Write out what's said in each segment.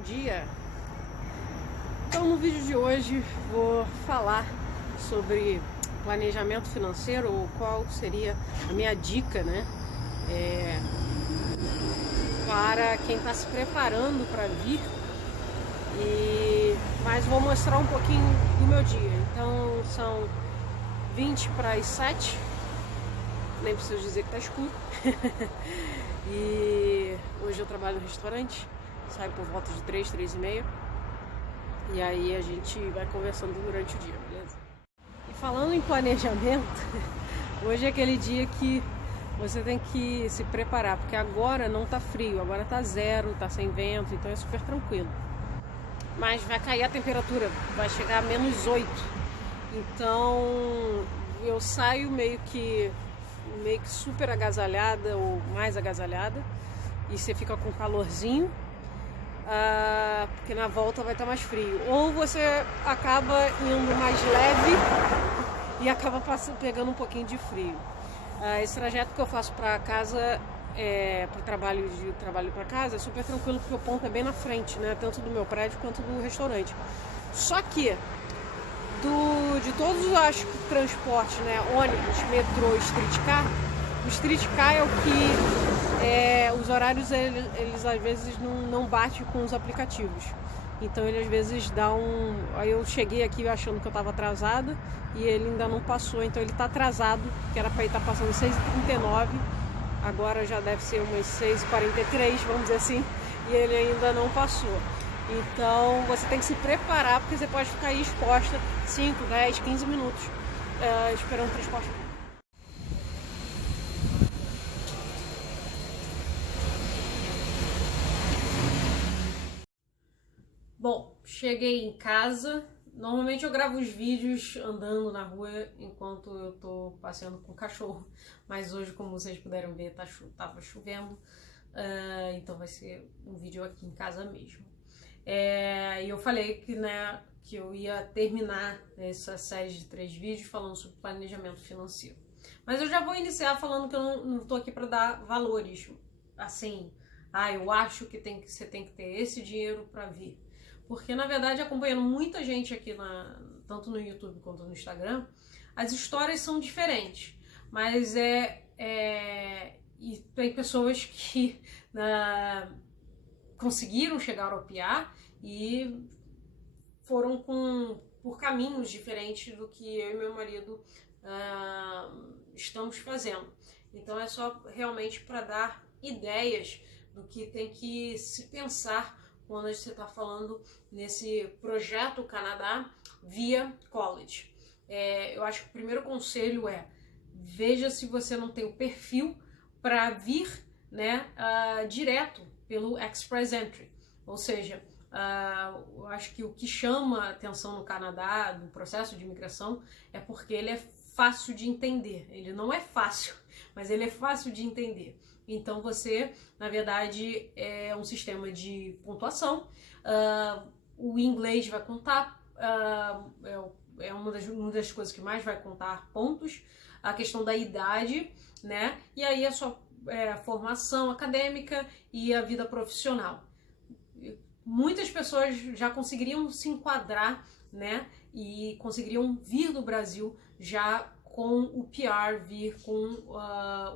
dia! Então no vídeo de hoje vou falar sobre planejamento financeiro, ou qual seria a minha dica, né? Para quem está se preparando para vir, mas vou mostrar um pouquinho do meu dia. Então são 20 para as 7, nem preciso dizer que está escuro. E hoje eu trabalho no restaurante, saio por volta de 3, 3 e meia. E aí a gente vai conversando durante o dia, beleza? E falando em planejamento, hoje é aquele dia que você tem que se preparar, porque agora não tá frio, agora tá zero, tá sem vento, então é super tranquilo. Mas vai cair a temperatura, vai chegar a -8. Então eu saio meio que super agasalhada ou mais agasalhada, e você fica com calorzinho, porque na volta vai estar mais frio. Ou você acaba indo mais leve e acaba pegando um pouquinho de frio. Esse trajeto que eu faço para casa, para trabalho para casa, é super tranquilo, porque o ponto é bem na frente, né? Tanto do meu prédio quanto do restaurante. Só que de todos os transportes, né, ônibus, metrô, streetcar, o streetcar é o que os horários eles às vezes não batem com os aplicativos. Então ele às vezes dá Aí eu cheguei aqui achando que eu estava atrasada e ele ainda não passou, então ele está atrasado, que era para ele estar passando 6h39, agora já deve ser umas 6h43, vamos dizer assim, e ele ainda não passou. Então você tem que se preparar, porque você pode ficar aí exposta 5, 10, 15 minutos esperando o transporte. Bom, cheguei em casa. Normalmente eu gravo os vídeos andando na rua enquanto eu tô passeando com o cachorro, mas hoje, como vocês puderam ver, tava chovendo, então vai ser um vídeo aqui em casa mesmo. E eu falei que eu ia terminar essa série de 3 vídeos falando sobre planejamento financeiro. Mas eu já vou iniciar falando que eu não tô aqui para dar valores, assim, eu acho que você tem que ter esse dinheiro para vir. Porque, na verdade, acompanhando muita gente aqui, tanto no YouTube quanto no Instagram, as histórias são diferentes. Mas e tem pessoas que conseguiram chegar ao PIA e foram por caminhos diferentes do que eu e meu marido estamos fazendo. Então é só realmente para dar ideias do que tem que se pensar quando você está falando nesse projeto Canadá via college. Eu acho que o primeiro conselho veja se você não tem o perfil para vir, né, direto pelo Express Entry. Ou seja, eu acho que o que chama a atenção no Canadá, no processo de imigração, é porque ele é fácil de entender. Ele não é fácil, mas ele é fácil de entender. Então você, na verdade, é um sistema de pontuação. O inglês vai contar, uma das coisas que mais vai contar pontos. A questão da idade, né? E aí a sua formação acadêmica e a vida profissional. Muitas pessoas já conseguiriam se enquadrar, né? E conseguiriam vir do Brasil já com o PR, vir com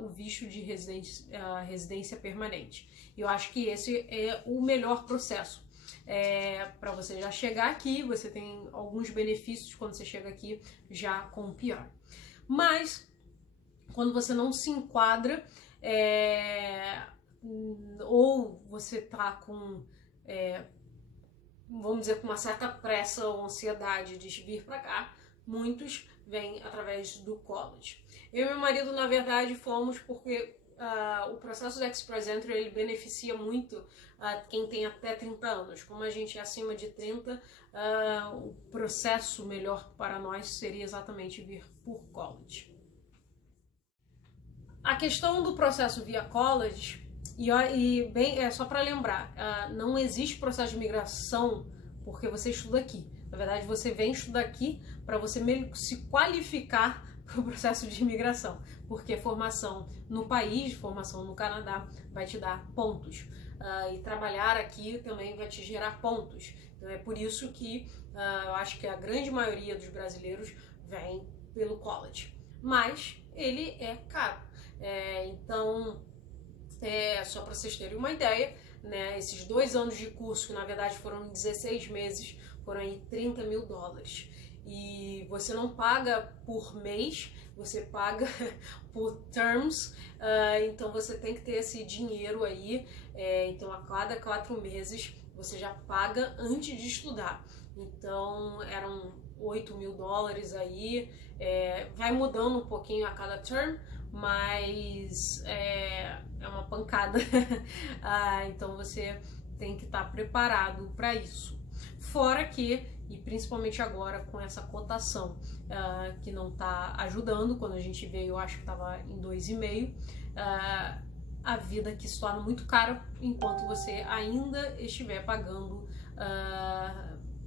o visto de residência permanente. Eu acho que esse é o melhor processo. Para você já chegar aqui, você tem alguns benefícios quando você chega aqui já com o PR. Mas, quando você não se enquadra, ou você tá com, vamos dizer, com uma certa pressa ou ansiedade de vir para cá, muitos vêm através do college. Eu e meu marido, na verdade, fomos porque o processo do Express Entry ele beneficia muito quem tem até 30 anos. Como a gente é acima de 30, o processo melhor para nós seria exatamente vir por college. A questão do processo via college, só para lembrar, não existe processo de imigração porque você estuda aqui. Na verdade, você vem estudar aqui para você meio se qualificar para o processo de imigração, porque formação no país, formação no Canadá vai te dar pontos. e trabalhar aqui também vai te gerar pontos. Então é por isso que eu acho que a grande maioria dos brasileiros vem pelo college. Mas ele é caro. Então, só para vocês terem uma ideia, né, esses 2 anos de curso, que na verdade foram 16 meses, foram aí $30.000. E você não paga por mês, você paga por terms, então você tem que ter esse dinheiro aí, então a cada 4 meses você já paga antes de estudar. Então eram $8.000 aí, vai mudando um pouquinho a cada term, mas é uma pancada. Então você tem que estar preparado para isso. Fora que, e principalmente agora com essa cotação que não está ajudando, quando a gente veio eu acho que estava em 2,5, a vida aqui se torna muito cara enquanto você ainda estiver pagando,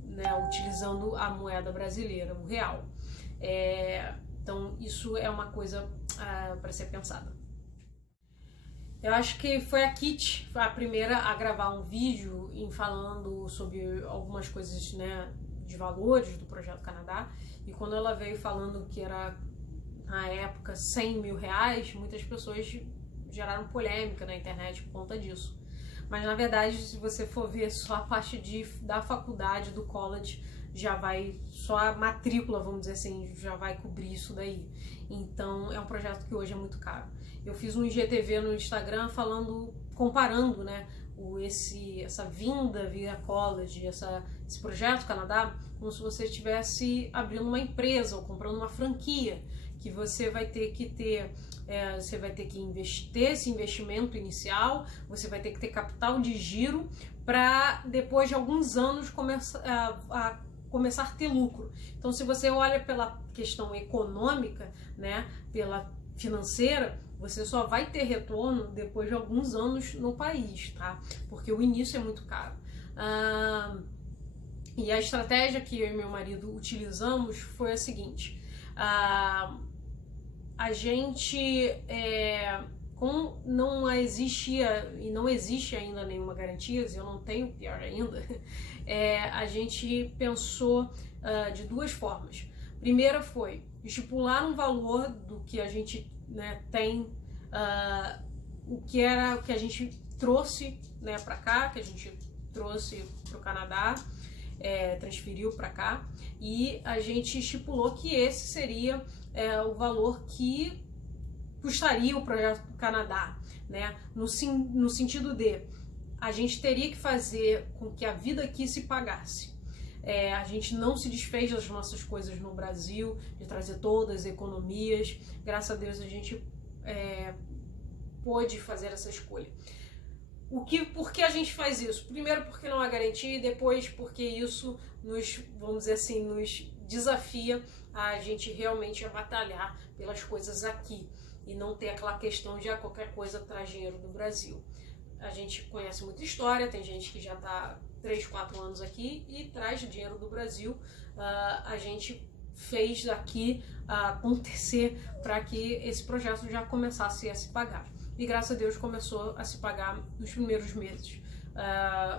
né, utilizando a moeda brasileira, o real. Então isso é uma coisa para ser pensada. Eu acho que foi a Kit a primeira a gravar um vídeo falando sobre algumas coisas, né, de valores do Projeto Canadá, e quando ela veio falando que era, na época, R$100.000, muitas pessoas geraram polêmica na internet por conta disso. Mas na verdade, se você for ver só a parte da faculdade, do college, já vai, só a matrícula, vamos dizer assim, já vai cobrir isso daí. Então é um projeto que hoje é muito caro. Eu fiz um IGTV no Instagram comparando, né, essa vinda via college, esse projeto Canadá, como se você estivesse abrindo uma empresa ou comprando uma franquia, que você vai ter que ter, você vai ter que ter esse investimento inicial, você vai ter que ter capital de giro para depois de alguns anos começar a ter lucro. Então, se você olha pela questão econômica, né, pela financeira, você só vai ter retorno depois de alguns anos no país, tá? Porque o início é muito caro. E a estratégia que eu e meu marido utilizamos foi a seguinte: a gente, como não existia e não existe ainda nenhuma garantia, eu não tenho, pior ainda, a gente pensou de 2 formas. Primeira foi estipular um valor do que a gente, né, tem, o que a gente trouxe, né, para cá, que a gente trouxe para o Canadá, transferiu para cá, e a gente estipulou que esse seria o valor que custaria o projeto do Canadá, né, no sentido de a gente teria que fazer com que a vida aqui se pagasse. A gente não se desfez das nossas coisas no Brasil, de trazer todas as economias. Graças a Deus a gente pôde fazer essa escolha. Por que a gente faz isso? Primeiro porque não há garantia, e depois porque isso nos, vamos dizer assim, nos desafia a gente realmente a batalhar pelas coisas aqui e não ter aquela questão de qualquer coisa traz dinheiro do Brasil. A gente conhece muita história, tem gente que já está 3, 4 anos aqui e traz dinheiro do Brasil. A gente fez aqui acontecer para que esse projeto já começasse a se pagar. E graças a Deus começou a se pagar nos primeiros meses.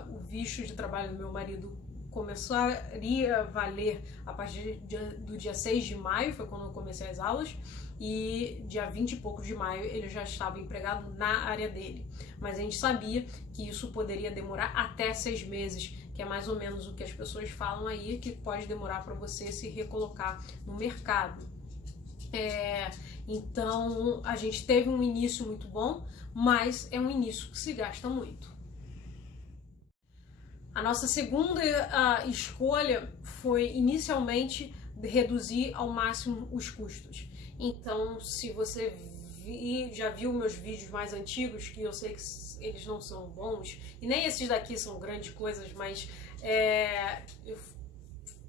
O visto de trabalho do meu marido começaria a valer a partir do dia 6 de maio, foi quando eu comecei as aulas, e dia 20 e pouco de maio ele já estava empregado na área dele. Mas a gente sabia que isso poderia demorar até 6 meses, que é mais ou menos o que as pessoas falam aí, que pode demorar para você se recolocar no mercado. Então a gente teve um início muito bom, mas é um início que se gasta muito. A nossa segunda escolha foi inicialmente reduzir ao máximo os custos. Então, se você já viu meus vídeos mais antigos, que eu sei que eles não são bons, e nem esses daqui são grandes coisas, mas eu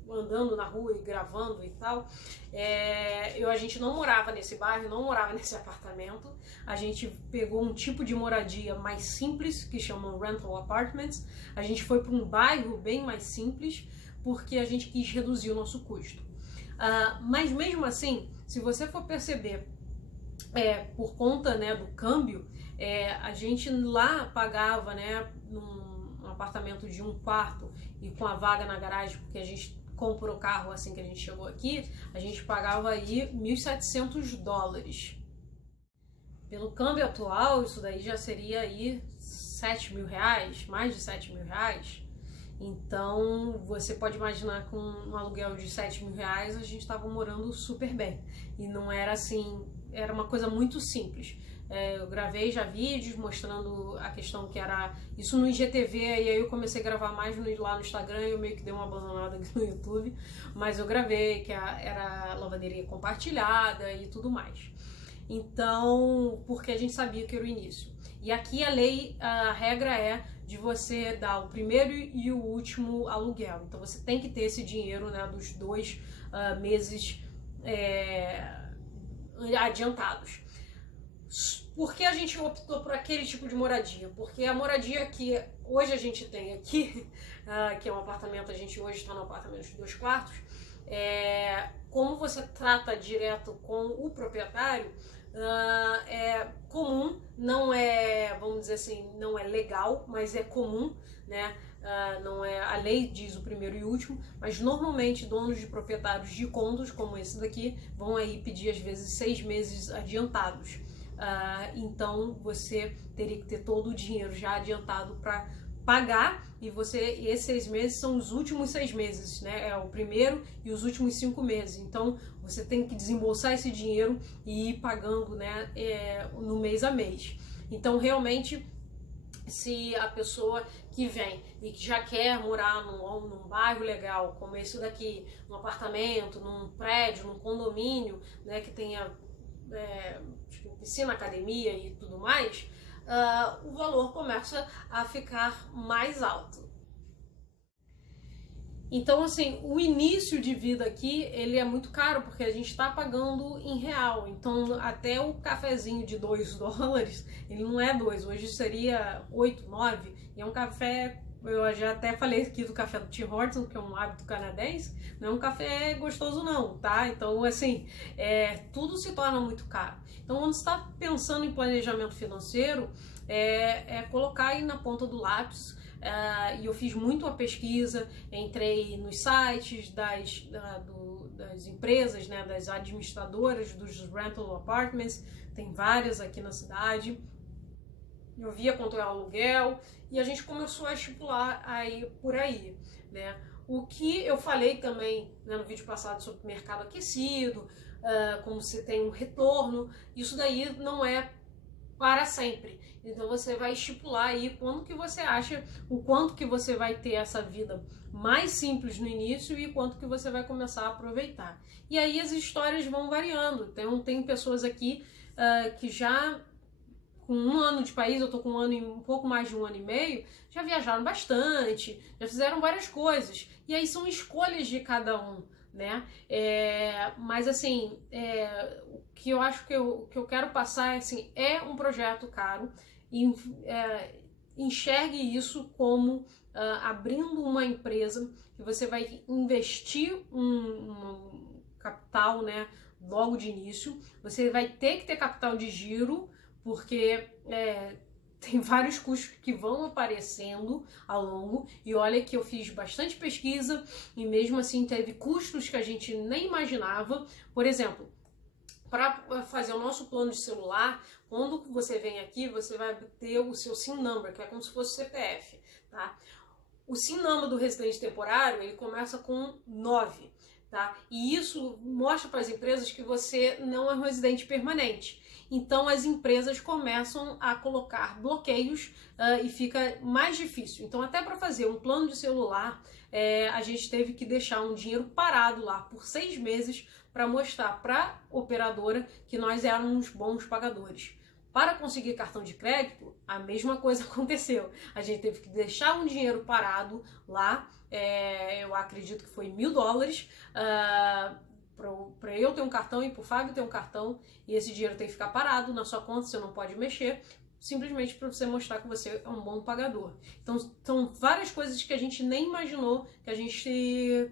andando na rua e gravando e tal, a gente não morava nesse bairro, não morava nesse apartamento. A gente pegou um tipo de moradia mais simples, que chamam rental apartments. A gente foi para um bairro bem mais simples, porque a gente quis reduzir o nosso custo. Mas mesmo assim, se você for perceber, por conta, né, do câmbio, A gente lá pagava, né, num apartamento de 1 quarto e com a vaga na garagem, porque a gente comprou o carro assim que a gente chegou aqui, a gente pagava aí $1.700. Pelo câmbio atual, isso daí já seria aí R$7.000, mais de R$7.000. Então, você pode imaginar com um aluguel de R$7.000, a gente estava morando super bem. E não era assim, era uma coisa muito simples. Eu gravei já vídeos mostrando a questão que era isso no IGTV, e aí eu comecei a gravar mais lá no Instagram e eu meio que dei uma abandonada aqui no YouTube. Mas eu gravei que era lavanderia compartilhada e tudo mais. Então, porque a gente sabia que era o início. E aqui a regra é de você dar o primeiro e o último aluguel. Então você tem que ter esse dinheiro, né, dos 2 meses adiantados. Por que a gente optou por aquele tipo de moradia? Porque a moradia que hoje a gente tem aqui, que é um apartamento, a gente hoje está no apartamento de 2 quartos, como você trata direto com o proprietário, é comum, não é, vamos dizer assim, não é legal, mas é comum, né? Não é, a lei diz o primeiro e último, mas normalmente donos de proprietários de condos, como esse daqui, vão aí pedir às vezes 6 meses adiantados. Então você teria que ter todo o dinheiro já adiantado para pagar, e esses 6 meses são os últimos 6 meses, né? É o primeiro e os últimos 5 meses. Então você tem que desembolsar esse dinheiro e ir pagando, né, no mês a mês. Então realmente, se a pessoa que vem e que já quer morar num bairro legal, como esse daqui, num apartamento, num prédio, num condomínio, né, que tenha tipo, piscina, academia e tudo mais, o valor começa a ficar mais alto. Então, assim, o início de vida aqui, ele é muito caro, porque a gente está pagando em real. Então, até o cafezinho de $2, ele não é 2, hoje seria 8, 9, e é um café, eu já até falei aqui do café do Tim Hortons, que é um hábito canadense, não é um café gostoso não, tá? Então, assim, tudo se torna muito caro. Então, quando você está pensando em planejamento financeiro, colocar aí na ponta do lápis. E eu fiz muito a pesquisa, entrei nos sites das empresas, né, das administradoras dos rental apartments, tem várias aqui na cidade. Eu via quanto é o aluguel e a gente começou a estipular aí por aí, né? O que eu falei também, né, no vídeo passado sobre mercado aquecido, como se tem um retorno, isso daí não é para sempre. Então você vai estipular aí quando que você acha, o quanto que você vai ter essa vida mais simples no início e quanto que você vai começar a aproveitar. E aí as histórias vão variando. Então tem pessoas aqui que já com 1 ano de país, eu tô com um pouco mais de 1 ano e meio, já viajaram bastante, já fizeram várias coisas. E aí são escolhas de cada um, né? Mas assim, o que eu acho que eu quero passar assim, é um projeto caro, e enxergue isso como abrindo uma empresa que você vai investir um capital, né, logo de início. Você vai ter que ter capital de giro, porque tem vários custos que vão aparecendo ao longo, e olha que eu fiz bastante pesquisa e mesmo assim teve custos que a gente nem imaginava. Por exemplo, para fazer o nosso plano de celular, quando você vem aqui, você vai ter o seu SIN number, que é como se fosse CPF, tá? O SIN number do residente temporário, ele começa com 9, tá? E isso mostra para as empresas que você não é um residente permanente. Então as empresas começam a colocar bloqueios e fica mais difícil. Então até para fazer um plano de celular, a gente teve que deixar um dinheiro parado lá por 6 meses para mostrar para a operadora que nós éramos bons pagadores. Para conseguir cartão de crédito, a mesma coisa aconteceu. A gente teve que deixar um dinheiro parado lá, eu acredito que foi $1.000, para eu ter um cartão e para o Fábio ter um cartão, e esse dinheiro tem que ficar parado na sua conta, você não pode mexer, simplesmente para você mostrar que você é um bom pagador. Então, são várias coisas que a gente nem imaginou que a gente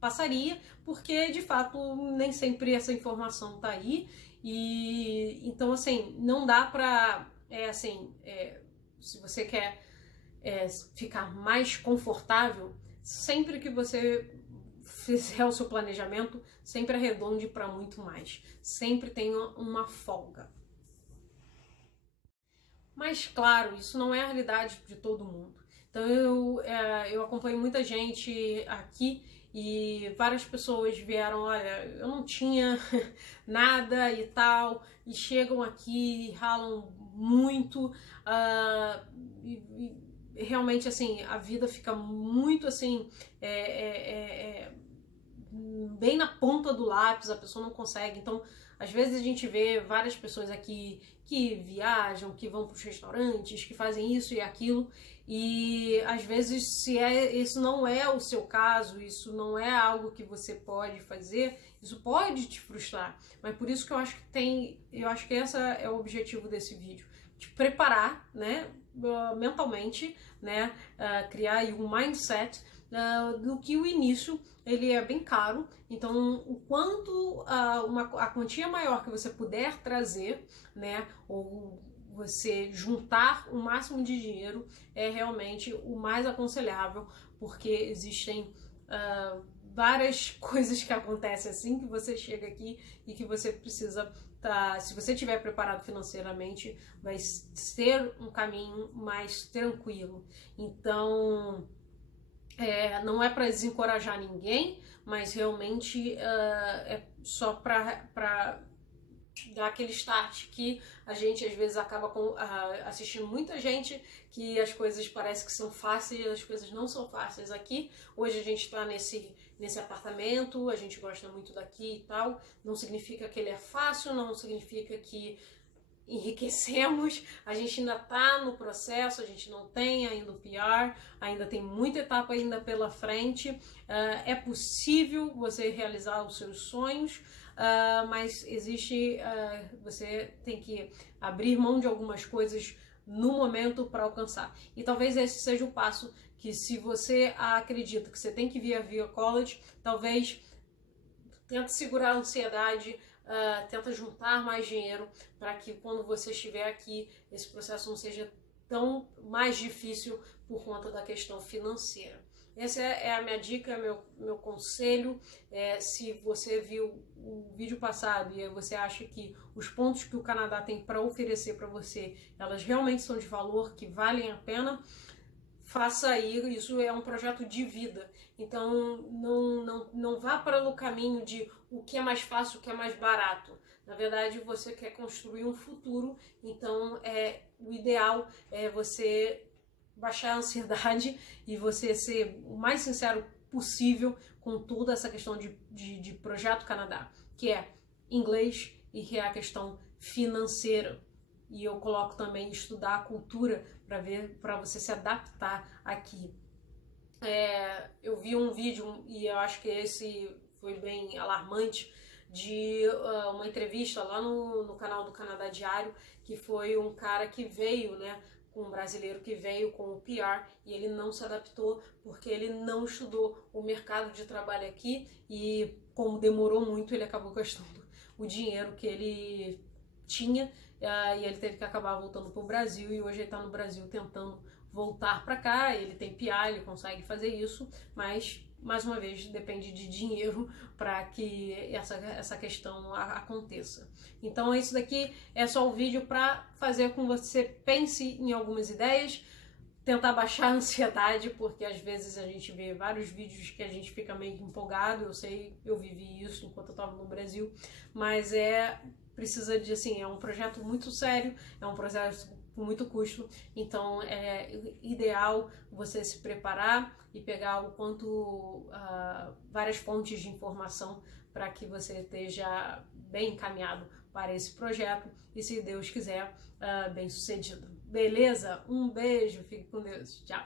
passaria, porque de fato nem sempre essa informação está aí, E então, assim, não dá pra, se você quer ficar mais confortável, sempre que você fizer o seu planejamento, sempre arredonde para muito mais. Sempre tenha uma folga. Mas, claro, isso não é a realidade de todo mundo. Então, eu acompanho muita gente aqui e várias pessoas vieram, olha, eu não tinha nada e tal, e chegam aqui e ralam muito, e realmente, assim, a vida fica muito, assim, bem na ponta do lápis, a pessoa não consegue. Então, às vezes a gente vê várias pessoas aqui que viajam, que vão para os restaurantes, que fazem isso e aquilo, e às vezes isso não é o seu caso, isso não é algo que você pode fazer, isso pode te frustrar. Mas por isso que eu acho que esse é o objetivo desse vídeo, te preparar, né, mentalmente, né, criar aí um mindset do que o início ele é bem caro, então o quanto a quantia maior que você puder trazer, né, ou você juntar o máximo de dinheiro é realmente o mais aconselhável, porque existem várias coisas que acontecem assim que você chega aqui e que você precisa se você estiver preparado financeiramente, vai ser um caminho mais tranquilo. Então, não é para desencorajar ninguém, mas realmente é só para dar aquele start que a gente às vezes acaba assistindo muita gente que as coisas parecem que são fáceis, as coisas não são fáceis aqui. Hoje a gente está nesse apartamento, a gente gosta muito daqui e tal, não significa que ele é fácil, não significa que enriquecemos, a gente ainda está no processo, a gente não tem ainda o PR, ainda tem muita etapa ainda pela frente, é possível você realizar os seus sonhos, mas você tem que abrir mão de algumas coisas no momento para alcançar. E talvez esse seja o passo que, se você acredita que você tem que vir via college, talvez tenta segurar a ansiedade, tenta juntar mais dinheiro para que quando você estiver aqui, esse processo não seja tão mais difícil por conta da questão financeira. Essa é a minha dica, meu conselho. Se você viu o vídeo passado e você acha que os pontos que o Canadá tem para oferecer para você, elas realmente são de valor, que valem a pena, faça aí. Isso é um projeto de vida, então não vá para o caminho de o que é mais fácil, o que é mais barato. Na verdade, você quer construir um futuro, então o ideal é você baixar a ansiedade e você ser o mais sincero possível com toda essa questão de Projeto Canadá, que é inglês e que é a questão financeira. E eu coloco também estudar a cultura para você se adaptar aqui. Eu vi um vídeo, e eu acho que esse foi bem alarmante, de uma entrevista lá no canal do Canadá Diário, que foi um cara que veio, né, um brasileiro que veio com o PR e ele não se adaptou porque ele não estudou o mercado de trabalho aqui, e como demorou muito, ele acabou gastando o dinheiro que ele tinha, e ele teve que acabar voltando para o Brasil, e hoje ele está no Brasil tentando voltar para cá. Ele tem PR, ele consegue fazer isso, mas mais uma vez depende de dinheiro para que essa questão aconteça. Então isso daqui é só o vídeo para fazer com que você pense em algumas ideias, tentar baixar a ansiedade, porque às vezes a gente vê vários vídeos que a gente fica meio empolgado. Eu sei, eu vivi isso enquanto eu estava no Brasil, mas precisa de, assim, é um projeto muito sério, é um processo com muito custo, então é ideal você se preparar e pegar o quanto várias fontes de informação para que você esteja bem encaminhado para esse projeto e, se Deus quiser, bem sucedido. Beleza? Um beijo, fique com Deus, tchau!